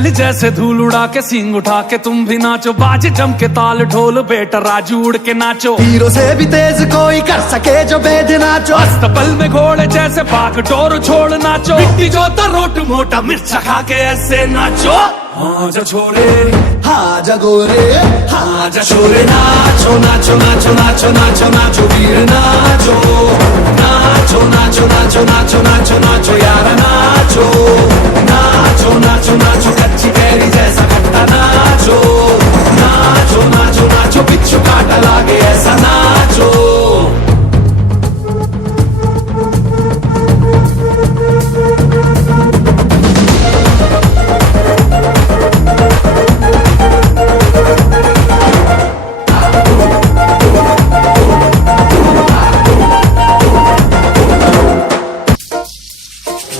बैल जैसे धूल उड़ा के सींग उठा के तुम भी नाचो, बाज जम के ताल ढोल बेटा राजू उड़ के नाचो। हीरो से भी तेज कोई कर सके जो बेद नाचो, अस्तबल में घोड़े जैसे पाक टोर छोड़ नाचो। मिट्टी जो रोट मोटा मिर्चा खा के ऐसे नाचो। हाँ जा छोरे हाँ जा गोरे, हाँ जा छोरे नाचो नाचो नाचो नाचो नाचो नाचो वीर नाचो नाचो नाचो नाचो नाचो नाचो नाचो यार नाचो नाचो नाचो नाचो कच्ची कैरी जैसा खट्टा नाचो नाचो नाचो नाचो बिच्छू काटा लागे ऐसा नाचो।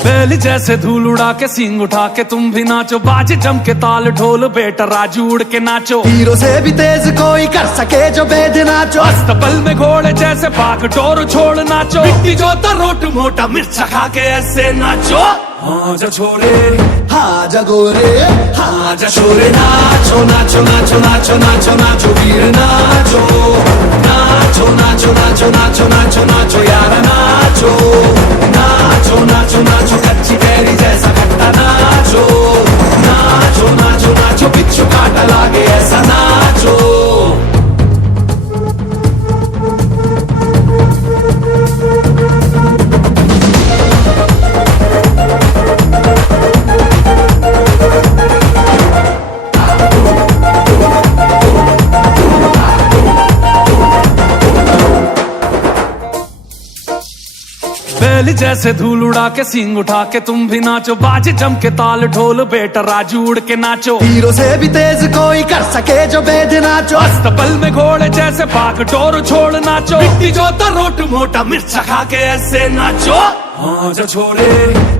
बैल जैसे धूल उड़ा के सींग उठा के तुम भी नाचो, बाज जम के ताल ढोल बेटा राजू उड़ के नाचो। हीरो से भी तेज कोई कर सके जो बेद नाचो, अस्तबल में घोड़े जैसे पाक टोर छोड़ नाचो। मिट्टी जो रोट मोटा मिर्चा खा के ऐसे नाचो। हाँ जा छोरे हाँ जा गोरे, हाँ जा छोरे नाचो नाचो नाचो नाचो नाचो नाचो वीर नाचो नाचो नाचो नाचो नाचो नाचो नाचो यार नाचो नाचो नाचो नाचो कच्ची कैरी जैसा खट्टा नाचो नाचो नाचो नाचो बिच्छू काटा लागे ऐसा नाचो। बैल जैसे धूल उड़ा के सींग उठा के तुम भी नाचो, बाज जम के ताल ढोल बेटा राजू उड़ के नाचो। हीरो से भी तेज कोई कर सके जो बेद नाचो, अस्तबल में घोड़े जैसे पाक टोर छोड़ नाचो। मिट्टी जो रोट मोटा मिर्चा खा के ऐसे नाचो। हाँ जा छोरे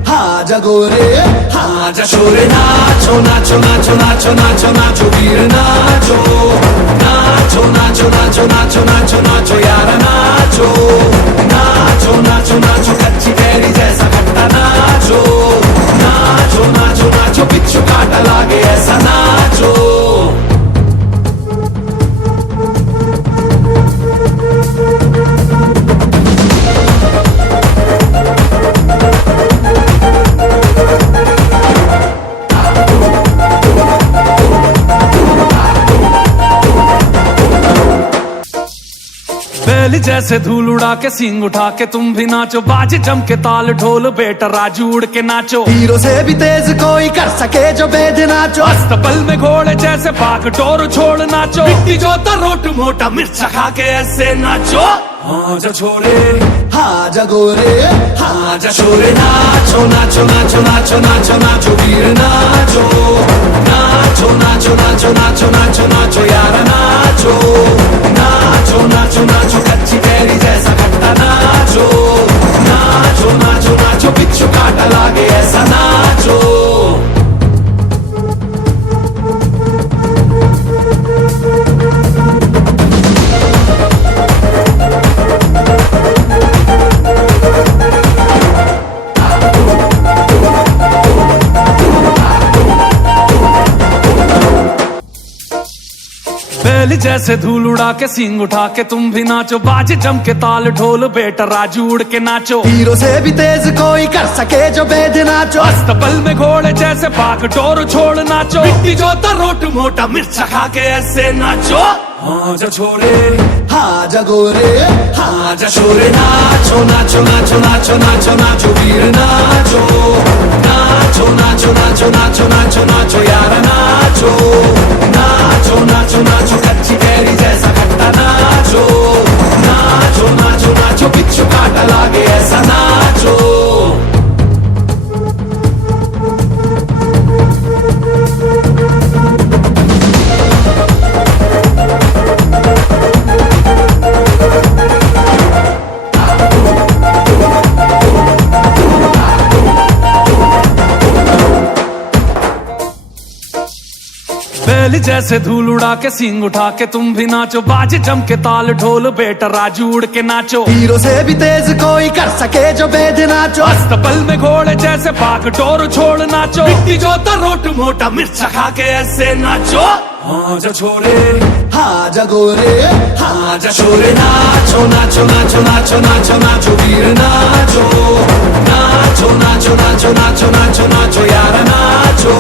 हाँ जा गोरे, हाँ जा छोरे नाचो नाचो नाचो नाचो नाचो नाचो वीर नाचो नाचो नाचो नाचो नाचो नाचो नाचो यार नाचो नाचो नाचो नाचो कच्ची कैरी जैसा खट्टा नाचो नाचो नाचो नाचो बिच्छू काटा लागे ऐसा नाचो। बैल जैसे धूल उड़ा के सींग उठा के तुम भी नाचो, बाज जम के ताल ढोल बेटा राजू उड़ के नाचो। हीरो से भी तेज कोई कर सके जो बेद नाचो, अस्तबल में घोड़े जैसे पाक टोर छोड़ नाचो। मिट्टी जो रोट मोटा मिर्चा खा के ऐसे नाचो। हाँ जा छोरे हाँ जा गोरे, हाँ जा छोरे नाचो नाचो नाचो नाचो नाचो नाचो वीर नाचो नाचो नाचो नाचो नाचो नाचो नाचो यार नाचो नाचो नाचो नाचो कच्ची कैरी जैसा खट्टा नाचो नाचो नाचो नाचो बिच्छू काटा लागे ऐसा नाचो। बैल जैसे धूल उड़ा के सींग उठा के तुम भी नाचो, बाज जम के ताल ढोल बेटा राजू उड़ के नाचो। हीरो से भी तेज कोई कर सके जो बेद नाचो, अस्तबल में घोड़े जैसे पाक टोर छोड़ नाचो। मिट्टी जो रोट मोटा मिर्चा खा के ऐसे नाचो। हाँ जा छोरे हाँ जा गोरे, हाँ जा छोरे नाचो नाचो नाचो नाचो नाचो नाचो वीर नाचो नाचो नाचो नाचो नाचो नाचो नाचो यार नाचो नाचो नाचो नाचो कच्ची कैरी जैसा खट्टा नाचो नाचो नाचो नाचो बिच्छू काटा लागे ऐसा नाचो। बाहुबली जैसे धूल उड़ा के सींग उठा के तुम भी नाचो, बाजे जम के ताल ढोल बेटा राजू उड़ के नाचो। हीरो से भी तेज कोई कर सके जो भेद नाचो, अस्तबल में घोड़े जैसे भाग डोर छोड़ नाचो, मिट्टी जो रोट मोटा मिर्चा खा के ऐसे नाचो। हाँ जा छोरे हाँ जगोरे हाँ जा छोरे नाचो नाचो नाचो नाचो नाचो नाचो वीर नाचो नाचो नाचो नाचो नाचो नाचो नाचो यार नाचो